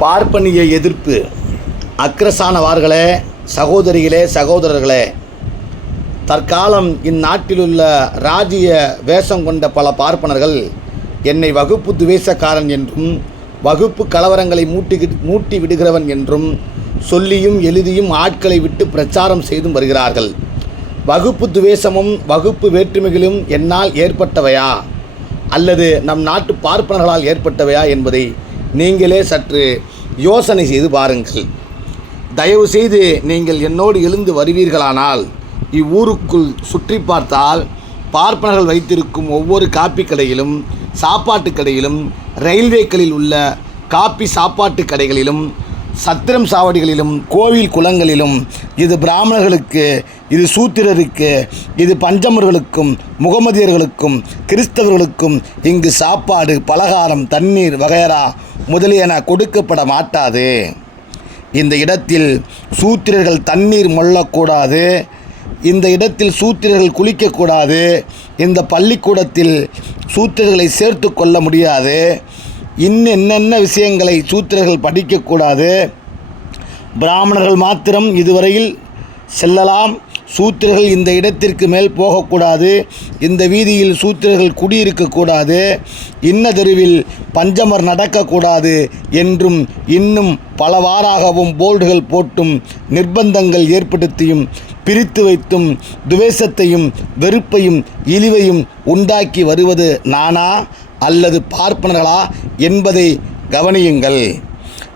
பார்ப்பனிய எதிர்ப்பு. அக்ரசானவார்களே சகோதரிகளே சகோதரர்களே தற்காலம் இந்நாட்டிலுள்ள ராஜ்ய வேஷம் கொண்ட பல பார்ப்பனர்கள் என்னை வகுப்பு துவேஷக்காரன் என்றும் வகுப்பு கலவரங்களை மூட்டி மூட்டி விடுகிறவன் என்றும் சொல்லியும் எழுதியும் ஆட்களை விட்டு பிரச்சாரம் செய்தும் வருகிறார்கள். வகுப்பு துவேஷமும் வகுப்பு வேற்றுமைகளும் என்னால் ஏற்பட்டவையா? அல்லது நம் நாட்டு பார்ப்பனர்களால் ஏற்பட்டவையா என்பதை நீங்களே சற்று யோசனை செய்து பாருங்கள். தயவு செய்து நீங்கள் என்னோடு எழுந்து வருவீர்களானால் இவ்வூருக்குள் சுற்றி பார்த்தால் பார்ப்பனர்கள் வைத்திருக்கும் ஒவ்வொரு காப்பி கடையிலும் சாப்பாட்டு கடையிலும் ரயில்வேக்களில் உள்ள காப்பி சாப்பாட்டு கடைகளிலும் சத்திரம் சாவடிகளிலும் கோவில் குளங்களிலும் இது பிராமணர்களுக்கு இது சூத்திரருக்கு இது பஞ்சமர்களுக்கும் முகமதியர்களுக்கும் கிறிஸ்தவர்களுக்கும் இங்கு சாப்பாடு பலகாரம் தண்ணீர் வகையரா முதலியன கொடுக்கப்பட மாட்டாது. இந்த இடத்தில் சூத்திரர்கள் தண்ணீர் மொள்ளக்கூடாது. இந்த இடத்தில் சூத்திரர்கள் குளிக்கக்கூடாது. இந்த பள்ளிக்கூடத்தில் சூத்திரர்களை சேர்த்து கொள்ள முடியாது. இன்னும் என்னென்ன விஷயங்களை சூத்திரர்கள் படிக்கக்கூடாது? பிராமணர்கள் மாத்திரம் இதுவரையில் செல்லலாம். சூத்திரர்கள் இந்த இடத்திற்கு மேல் போகக்கூடாது. இந்த வீதியில் சூத்திரர்கள் குடியிருக்கக்கூடாது. இன்ன தெருவில் பஞ்சமர் நடக்கக்கூடாது என்றும் இன்னும் பலவாறாகவும் போர்டுகள் போட்டும் நிர்பந்தங்கள் ஏற்படுத்தியும் பிரித்து வைத்தும் துவேஷத்தையும் வெறுப்பையும் இழிவையும் உண்டாக்கி வருவது நானா அல்லது பார்ப்பனர்களா என்பதை கவனியுங்கள்.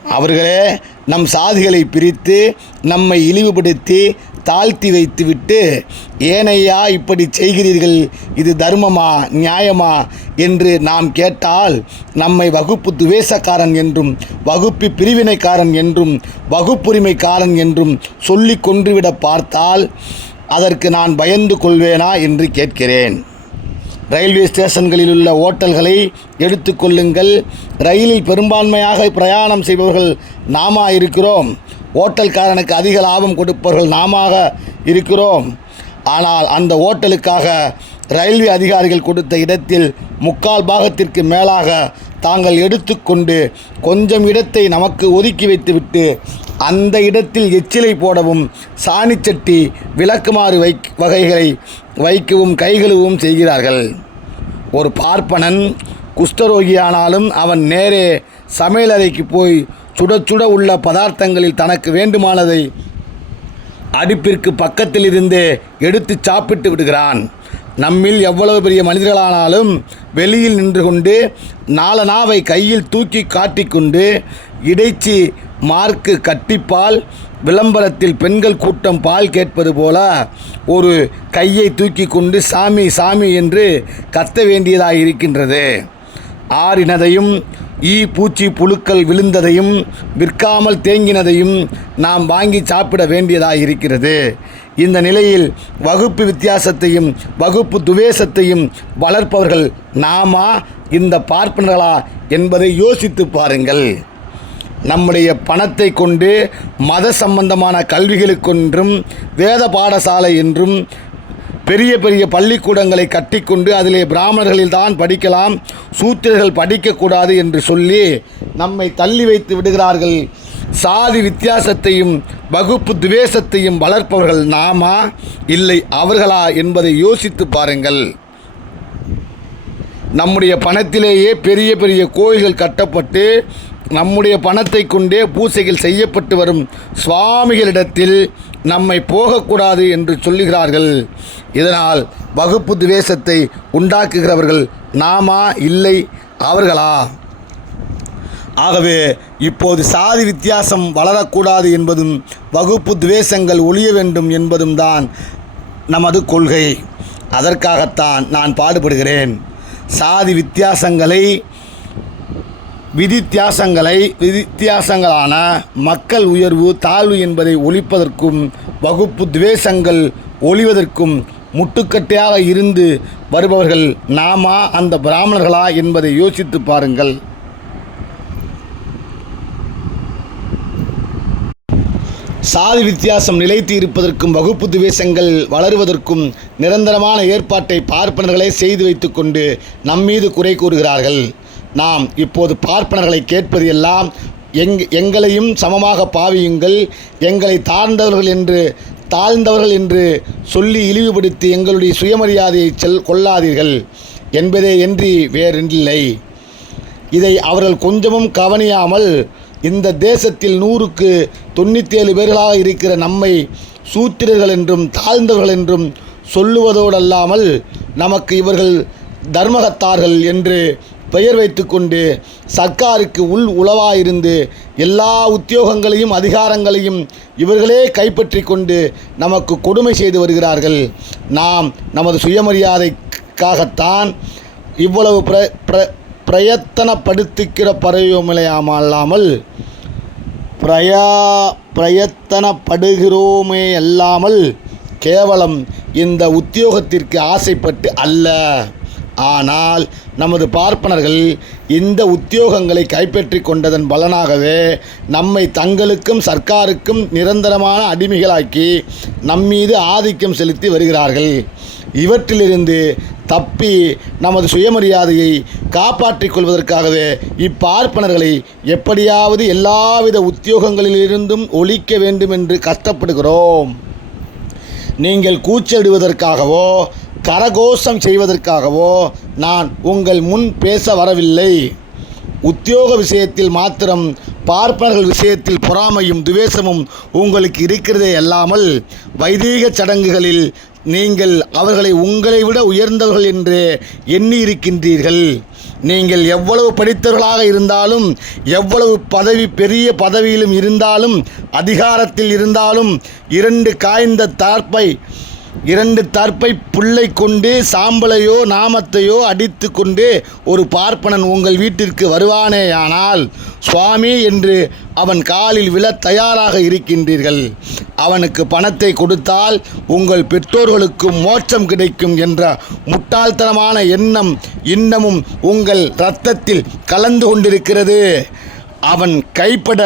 அவர்களே நம் சாதிகளை பிரித்து நம்மை இழிவுபடுத்தி தாழ்த்தி வைத்துவிட்டு ஏனையா இப்படி செய்கிறீர்கள் இது தர்மமா நியாயமா என்று நாம் கேட்டால் நம்மை வகுப்பு துவேசக்காரன் என்றும் வகுப்பு பிரிவினைக்காரன் என்றும் வகுப்புரிமைக்காரன் என்றும் சொல்லி கொன்றுவிட பார்த்தால் அதற்கு நான் பயந்து கொள்வேனா என்று கேட்கிறேன். ரயில்வே ஸ்டேஷன்களில் உள்ள ஓட்டல்களை எடுத்துக்கொள்ளுங்கள். ரயிலில் பெரும்பான்மையாக பிரயாணம் செய்பவர்கள் நாமா இருக்கிறோம். ஓட்டல்காரனுக்கு அதிக லாபம் கொடுப்பவர்கள் நாமாக இருக்கிறோம். ஆனால் அந்த ஓட்டலுக்காக ரயில்வே அதிகாரிகள் கொடுத்த இடத்தில் முக்கால் பாகத்திற்கு மேலாக தாங்கள் எடுத்துக்கொண்டு கொஞ்சம் இடத்தை நமக்கு ஒதுக்கி வைத்துவிட்டு அந்த இடத்தில் எச்சிலை போடவும் சாணிச்சட்டி விளக்குமாறு வை வகைகளை வைக்கவும் கைகழுவும் செய்கிறார்கள். ஒரு பார்ப்பனன் குஷ்டரோகியானாலும் அவன் நேரே சமையலறைக்கு போய் சுட சுட உள்ள பதார்த்தங்களில் தனக்கு வேண்டுமானதை அடுப்பிற்கு பக்கத்தில் இருந்தே எடுத்து சாப்பிட்டு விடுகிறான். நம்மில் எவ்வளவு பெரிய மனிதர்களானாலும் வெளியில் நின்று கொண்டு நாலனாவை கையில் தூக்கி காட்டிக்கொண்டு இடைச்சி மார்க்கு கட்டிப்பால் விளம்பரத்தில் பெண்கள் கூட்டம் பால் கேட்பது போல ஒரு கையை தூக்கி கொண்டு சாமி சாமி என்று கத்த வேண்டியதாக இருக்கின்றது. ஆறினதையும் ஈ பூச்சி புழுக்கள் விழுந்ததையும் விற்காமல் தேங்கினதையும் நாம் வாங்கி சாப்பிட வேண்டியதாக இருக்கிறது. இந்த நிலையில் வகுப்பு வித்தியாசத்தையும் வகுப்பு துவேஷத்தையும் வளர்ப்பவர்கள் நாமா இந்த பார்ப்பனர்களா என்பதை யோசித்து பாருங்கள். நம்முடைய பணத்தை கொண்டு மத சம்பந்தமான கல்விகளுக்கென்றும் வேத பாடசாலை என்றும் பெரிய பெரிய பள்ளிக்கூடங்களை கட்டிக்கொண்டு அதிலே பிராமணர்களில் தான் படிக்கலாம் சூத்திரர்கள் படிக்கக்கூடாது என்று சொல்லி நம்மை தள்ளி வைத்து விடுகிறார்கள். சாதி வித்தியாசத்தையும் வகுப்பு துவேஷத்தையும் வளர்ப்பவர்கள் நாமா? இல்லை அவர்களா என்பதை யோசித்து பாருங்கள். நம்முடைய பணத்திலேயே பெரிய பெரிய கோயில்கள் கட்டப்பட்டு நம்முடைய பணத்தை கொண்டே பூசைகள் செய்யப்பட்டு வரும் சுவாமிகளிடத்தில் நம்மை போகக்கூடாது என்று சொல்லுகிறார்கள். இதனால் வகுப்பு துவேஷத்தை உண்டாக்குகிறவர்கள் நாமா இல்லை அவர்களா? ஆகவே இப்போது சாதி வித்தியாசம் வளரக்கூடாது என்பதும் வகுப்பு துவேஷங்கள் ஒழிய வேண்டும் என்பதும் தான் நமது கொள்கை. அதற்காகத்தான் நான் பாடுபடுகிறேன். சாதி வித்தியாசங்களை விதித்தியாசங்களை வித்தியாசங்களான மக்கள் உயர்வு தாழ்வு என்பதை ஒழிப்பதற்கும் வகுப்பு துவேஷங்கள் ஒழிவதற்கும் முட்டுக்கட்டையாக இருந்து வருபவர்கள் நாமா அந்த பிராமணர்களா என்பதை யோசித்து பாருங்கள். சாதி வித்தியாசம் நிலைத்து இருப்பதற்கும் வகுப்பு துவேஷங்கள் வளருவதற்கும் நிரந்தரமான ஏற்பாட்டை பார்ப்பனர்களே செய்து வைத்துக்கொண்டு நம்மீது குறை கூறுகிறார்கள். நாம் இப்போது பார்ப்பனர்களை கேட்பது எல்லாம் எங் எங்களையும் சமமாக பாவியுங்கள் எங்களை தாழ்ந்தவர்கள் என்று தாழ்ந்தவர்கள் என்று சொல்லி இழிவுபடுத்தி எங்களுடைய சுயமரியாதையை செல் கொள்ளாதீர்கள் என்பதே என்று வேறென்றில்லை இதை அவர்கள் கொஞ்சமும் கவனியாமல் இந்த தேசத்தில் நூறுக்கு தொண்ணூற்றேழு பேர்களாக இருக்கிற நம்மை சூத்திரர்கள் என்றும் தாழ்ந்தவர்கள் என்றும் சொல்லுவதோடல்லாமல் நமக்கு இவர்கள் தர்மகத்தார்கள் என்று பெயர் வைத்துக்கொண்டு சர்க்காருக்கு உள் உளவாயிருந்து எல்லா உத்தியோகங்களையும் அதிகாரங்களையும் இவர்களே கைப்பற்றி கொண்டு நமக்கு கொடுமை செய்து வருகிறார்கள். நாம் நமது சுயமரியாதைக்காகத்தான் இவ்வளவு பிர பிர பிரயத்தனப்படுத்திக்கிற பறவையோமலையாமல்லாமல் பிரயா பிரயத்தனப்படுகிறோமே அல்லாமல் கேவலம் இந்த உத்தியோகத்திற்கு ஆசைப்பட்டு அல்ல. ஆனால் நமது பார்ப்பனர்கள் இந்த உத்தியோகங்களை கைப்பற்றி கொண்டதன் பலனாகவே நம்மை தங்களுக்கும் சர்க்காருக்கும் நிரந்தரமான அடிமைகளாக்கி நம்மீது ஆதிக்கம் செலுத்தி வருகிறார்கள். இவற்றிலிருந்து தப்பி நமது சுயமரியாதையை காப்பாற்றிக் கொள்வதற்காகவே இப்பார்ப்பனர்களை எப்படியாவது எல்லாவித உத்தியோகங்களிலிருந்தும் ஒழிக்க வேண்டும் என்று கஷ்டப்படுகிறோம். நீங்கள் கூச்சலிடுவதற்காகவோ கரகோஷம் செய்வதற்காகவோ நான் உங்கள் முன் பேச வரவில்லை. உத்தியோக விஷயத்தில் மாத்திரம் பார்ப்பனர்கள் விஷயத்தில் பொறாமையும் துவேஷமும் உங்களுக்கு இருக்கிறதே அல்லாமல் வைதீக சடங்குகளில் நீங்கள் அவர்களை உங்களை விட உயர்ந்தவர்கள் என்று எண்ணி இருக்கின்றீர்கள் நீங்கள் எவ்வளவு படித்தவர்களாக இருந்தாலும் எவ்வளவு பதவி பெரிய பதவியிலும் இருந்தாலும் அதிகாரத்தில் இருந்தாலும் இரண்டு காய்ந்த தார்ப்பை இரண்டு தற்பை புல்லை கொண்டு சாம்பலையோ நாமத்தையோ அடித்து கொண்டு ஒரு பார்ப்பனன் உங்கள் வீட்டிற்கு வருவானேயானால் சுவாமி என்று அவன் காலில் விழத் தயாராக இருக்கின்றீர்கள். அவனுக்கு பணத்தை கொடுத்தால் உங்கள் பெற்றோர்களுக்கு மோட்சம் கிடைக்கும் என்ற முட்டாள்தனமான எண்ணம் இன்னமும் உங்கள் இரத்தத்தில் கலந்து கொண்டிருக்கிறது. அவன் கைப்பட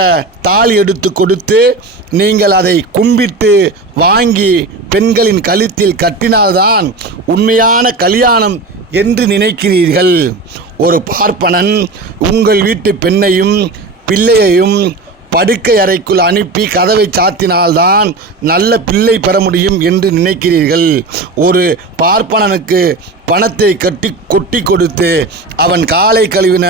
தாலி எடுத்து கொடுத்து நீங்கள் அதை கும்பிட்டு வாங்கி பெண்களின் கழுத்தில் கட்டினால்தான் உண்மையான கல்யாணம் என்று நினைக்கிறீர்கள். ஒரு பார்ப்பனன் உங்கள் வீட்டு பெண்ணையும் பிள்ளையையும் படுக்கை அறைக்குள் அனுப்பி கதவை சாத்தினால்தான் நல்ல பிள்ளை பெற முடியும் என்று நினைக்கிறீர்கள். ஒரு பார்ப்பனனுக்கு பணத்தை கட்டி கொட்டி கொடுத்து அவன் காலை கழுவின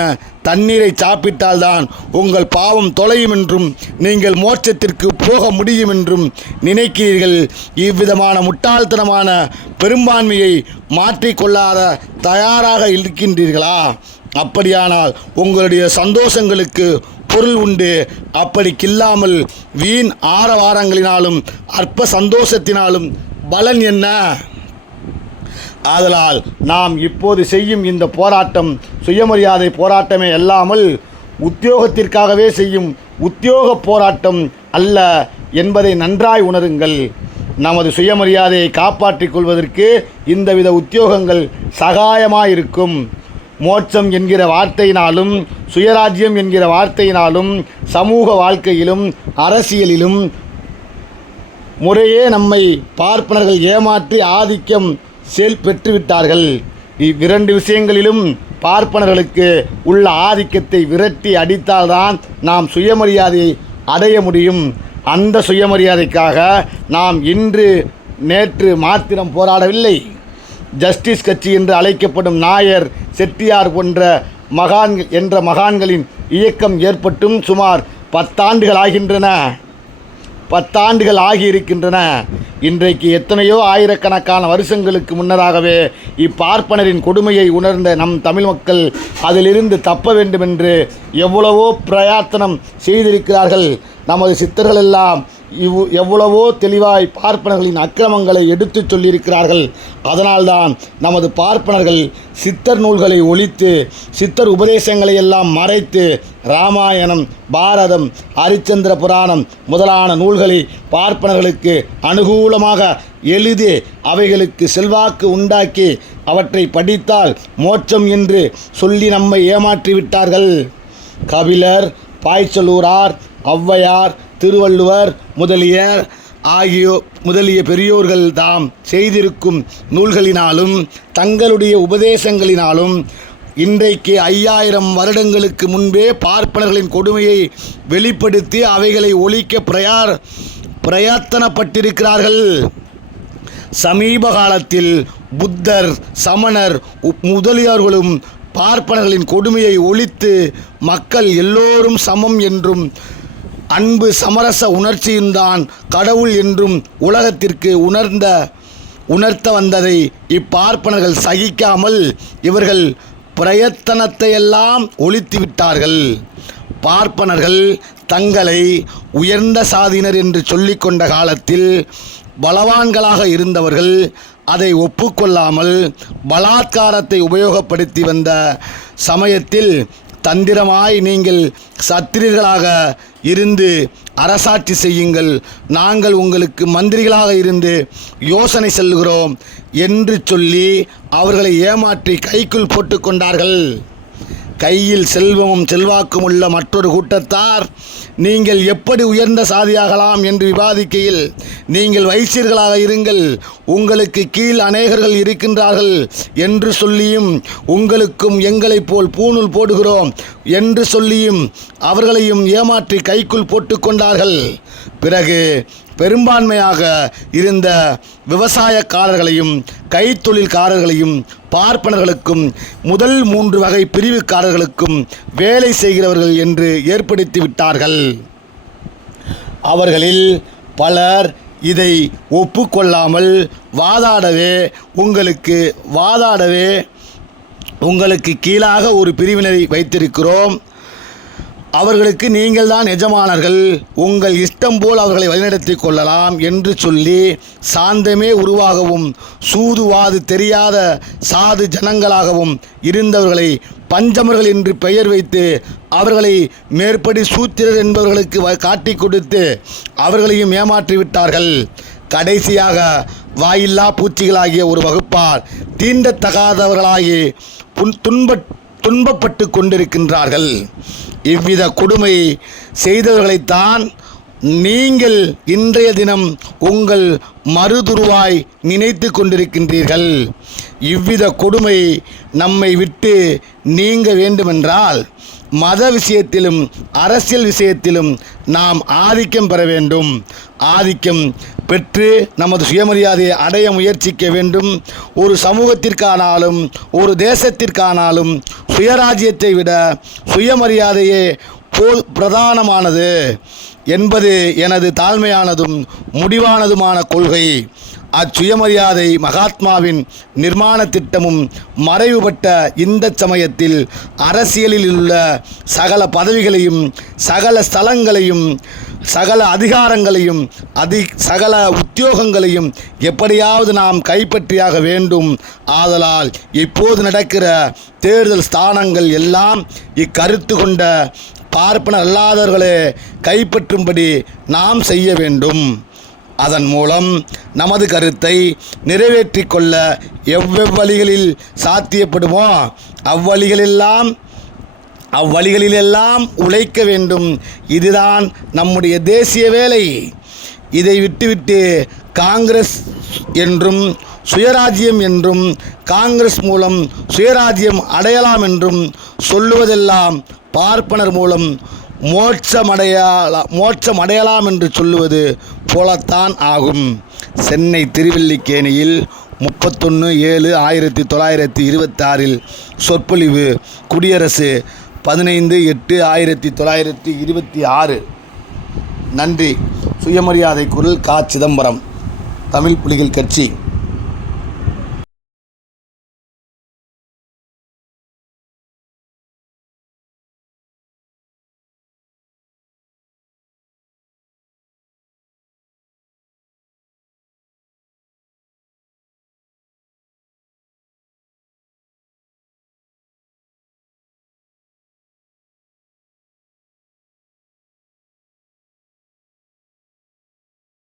தண்ணீரை சாப்பிட்டால்தான் உங்கள் பாவம் தொலையும் என்றும் நீங்கள் மோட்சத்திற்கு போக முடியும் என்றும் நினைக்கிறீர்கள். இவ்விதமான முட்டாள்தனமான பெரும்பான்மையை மாற்றிக்கொள்ளாத தயாராக இருக்கின்றீர்களா? அப்படியானால் உங்களுடைய சந்தோஷங்களுக்கு பொருள் உண்டு. அப்படி கில்லாமல் வீண் ஆரவாரங்களினாலும் அற்ப சந்தோஷத்தினாலும் பலன் என்ன? ஆதலால் நாம் இப்போது செய்யும் இந்த போராட்டம் சுயமரியாதை போராட்டமே அல்லாமல் உத்தியோகத்திற்காகவே செய்யும் உத்தியோக போராட்டம் அல்ல என்பதை நன்றாய் உணருங்கள். நமது சுயமரியாதையை காப்பாற்றிக் கொள்வதற்கு இந்தவித உத்தியோகங்கள் சகாயமாயிருக்கும். மோட்சம் என்கிற வார்த்தையினாலும் சுயராஜ்யம் என்கிற வார்த்தையினாலும் சமூக வாழ்க்கையிலும் அரசியலிலும் முறையே நம்மை பார்ப்பனர்கள் ஏமாற்றி ஆதிக்கம் செல் பெற்றுவிட்டார்கள். இவ்விரண்டு விஷயங்களிலும் பார்ப்பனர்களுக்கு உள்ள ஆதிக்கத்தை விரட்டி அடித்தால்தான் நாம் சுயமரியாதையை அடைய முடியும். அந்த சுயமரியாதைக்காக நாம் இன்று நேற்று மாத்திரம் போராடவில்லை. ஜஸ்டிஸ் கட்சி என்று அழைக்கப்படும் நாயர் செட்டியார் போன்ற மகான்கள் என்ற மகான்களின் இயக்கம் ஏற்பட்டும் சுமார் பத்தாண்டுகள் ஆகின்றன. பத்தாண்டுகள் ஆகியிருக்கின்றன. இன்றைக்கு எத்தனையோ ஆயிரக்கணக்கான வருஷங்களுக்கு முன்னதாகவே இப்பார்ப்பனரின் கொடுமையை உணர்ந்த நம் தமிழ் மக்கள் அதிலிருந்து தப்ப வேண்டுமென்று எவ்வளவோ பிரயாத்தனம் செய்திருக்கிறார்கள். நமது சித்தர்கள் எல்லாம் இவ் எவ்வளவோ தெளிவாய் பார்ப்பனர்களின் அக்கிரமங்களை எடுத்துச் சொல்லியிருக்கிறார்கள். அதனால்தான் நமது பார்ப்பனர்கள் சித்தர் நூல்களை ஒழித்து சித்தர் உபதேசங்களை எல்லாம் மறைத்து ராமாயணம் பாரதம் ஹரிச்சந்திர புராணம் முதலான நூல்களை பார்ப்பனர்களுக்கு அனுகூலமாக எழுதி அவைகளுக்கு செல்வாக்கு உண்டாக்கி அவற்றை படித்தால் மோட்சம் என்று சொல்லி நம்மை ஏமாற்றி விட்டார்கள் கபிலர் பாய்ச்சலூரார் ஔவையார் திருவள்ளுவர் முதலிய ஆகியோ முதலிய பெரியோர்கள் தாம் செய்திருக்கும் நூல்களினாலும் தங்களுடைய உபதேசங்களினாலும் இன்றைக்கு ஐயாயிரம் வருடங்களுக்கு முன்பே பார்ப்பனர்களின் கொடுமையை வெளிப்படுத்தி அவைகளை ஒழிக்க பிரயார் பிரயத்தனப்பட்டிருக்கிறார்கள். சமீப காலத்தில் புத்தர் சமணர் உ- முதலியார்களும் பார்ப்பனர்களின் கொடுமையை ஒழித்து மக்கள் எல்லோரும் சமம் என்றும் அன்பு சமரச உணர்ச்சியும்தான் கடவுள் என்றும் உலகத்திற்கு உணர்ந்த உணர்த்த வந்ததை இப்பார்ப்பனர்கள் சகிக்காமல் இவர்கள் பிரயத்தனத்தையெல்லாம் ஒழித்து விட்டார்கள் பார்ப்பனர்கள் தங்களை உயர்ந்த சாதியினர் என்று சொல்லிக்கொண்ட காலத்தில் பலவான்களாக இருந்தவர்கள் அதை ஒப்புக்கொள்ளாமல் பலாத்காரத்தை உபயோகப்படுத்தி வந்த சமயத்தில் தந்திரமாய் நீங்கள் சத்திரியர்களாக இருந்து அரசாட்சி செய்யுங்கள். நாங்கள் உங்களுக்கு மந்திரிகளாக இருந்து யோசனை செல்கிறோம் என்று சொல்லி அவர்களை ஏமாற்றி கைக்குள் போட்டுக்கொண்டார்கள் கையில் செல்வமும் செல்வாக்கும் உள்ள மற்றொரு கூட்டத்தார் நீங்கள் எப்படி உயர்ந்த சாதியாகலாம் என்று விவாதிக்கையில் நீங்கள் வைசியர்களாக இருங்கள் உங்களுக்கு கீழ் அநேகர்கள் இருக்கின்றார்கள் என்று சொல்லியும் உங்களுக்கும் எங்களைப் போல் பூணூல் போடுகிறோம் என்று சொல்லியும் அவர்களையும் ஏமாற்றி கைக்குள் போட்டுக்கொண்டார்கள் பிறகு பெரும்பான்மையாக இருந்த விவசாயக்காரர்களையும் கைத்தொழில்காரர்களையும் பார்ப்பனர்களுக்கும் முதல் மூன்று வகை பிரிவுக்காரர்களுக்கும் வேலை செய்கிறவர்கள் என்று ஏற்படுத்தி விட்டார்கள். அவர்களில் பலர் இதை ஒப்புக்கொள்ளாமல் வாதாடவே உங்களுக்கு வாதாடவே உங்களுக்கு கீழாக ஒரு பிரிவினரை வைத்திருக்கிறோம். அவர்களுக்கு நீங்கள் தான் எஜமானர்கள். உங்கள் இஷ்டம் போல் அவர்களை வழிநடத்தி கொள்ளலாம் என்று சொல்லி சாந்தமே உருவாகவும் சூதுவாது தெரியாத சாது ஜனங்களாகவும் இருந்தவர்களை பஞ்சமர்கள் என்று பெயர் வைத்து அவர்களை மேற்படி சூத்திரர் என்பவர்களுக்கு வ- கொடுத்து அவர்களையும் ஏமாற்றி விட்டார்கள். கடைசியாக வாயில்லா பூச்சிகளாகிய ஒரு வகுப்பார் தீண்டத்தகாதவர்களாகி புன் துன்ப துன்பப்பட்டு கொண்டிருக்கின்றார்கள். இவ்வித கொடுமை செய்தவர்களைத்தான் நீங்கள் இன்றைய தினம் உங்கள் மறுதுருவாய் நினைத்து கொண்டிருக்கின்றீர்கள். இவ்வித கொடுமை நம்மை விட்டு நீங்க வேண்டுமென்றால் மத விஷயத்திலும் அரசியல் விஷயத்திலும் நாம் ஆதிக்கம் பெற வேண்டும். ஆதிக்கம் பெற்று நமது சுயமரியாதையை அடைய முயற்சிக்க வேண்டும். ஒரு சமூகத்திற்கானாலும் ஒரு தேசத்திற்கானாலும் சுயராஜ்யத்தை விட சுயமரியாதையே போ பிரதானமானது. என்பது எனது தாழ்மையானதும் முடிவானதுமான கொள்கை. அச்சுயமரியாதை மகாத்மாவின் நிர்மாண திட்டமும் மறைவுபட்ட இந்த சமயத்தில் அரசியலில் உள்ள சகல பதவிகளையும் சகல ஸ்தலங்களையும் சகல அதிகாரங்களையும் அதி சகல உத்தியோகங்களையும் எப்படியாவது நாம் கைப்பற்றியாக வேண்டும். ஆதலால் இப்போது நடக்கிற தேர்தல் ஸ்தானங்கள் எல்லாம் இக்கருத்து கொண்ட பார்ப்பன அல்லாதவர்களே கைப்பற்றும்படி நாம் செய்ய வேண்டும். அதன் மூலம் நமது கருத்தை நிறைவேற்றிக் கொள்ள எவ்வெவ்வழிகளில் சாத்தியப்படுமோ அவ்வழிகளெல்லாம் அவ்வழிகளிலெல்லாம் உழைக்க வேண்டும். இதுதான் நம்முடைய தேசிய வேலை. இதை விட்டுவிட்டு காங்கிரஸ் என்றும் சுயராஜ்யம் என்றும் காங்கிரஸ் மூலம் சுயராஜ்யம் அடையலாம் என்றும் சொல்லுவதெல்லாம் பார்ப்பனர் மூலம் மோட்சமடையலா மோட்சம் அடையலாம் என்று சொல்லுவது போலத்தான் ஆகும். சென்னை திருவல்லிக்கேணியில் முப்பத்தொன்று ஏழு ஆயிரத்தி தொள்ளாயிரத்தி இருபத்தாறில் சொற்பொழிவு குடியரசு பதினைந்து எட்டு ஆயிரத்தி தொள்ளாயிரத்தி இருபத்தி ஆறு. நன்றி. சுயமரியாதை குரல் கா. சிதம்பரம். தமிழ் புலிகள் கட்சி.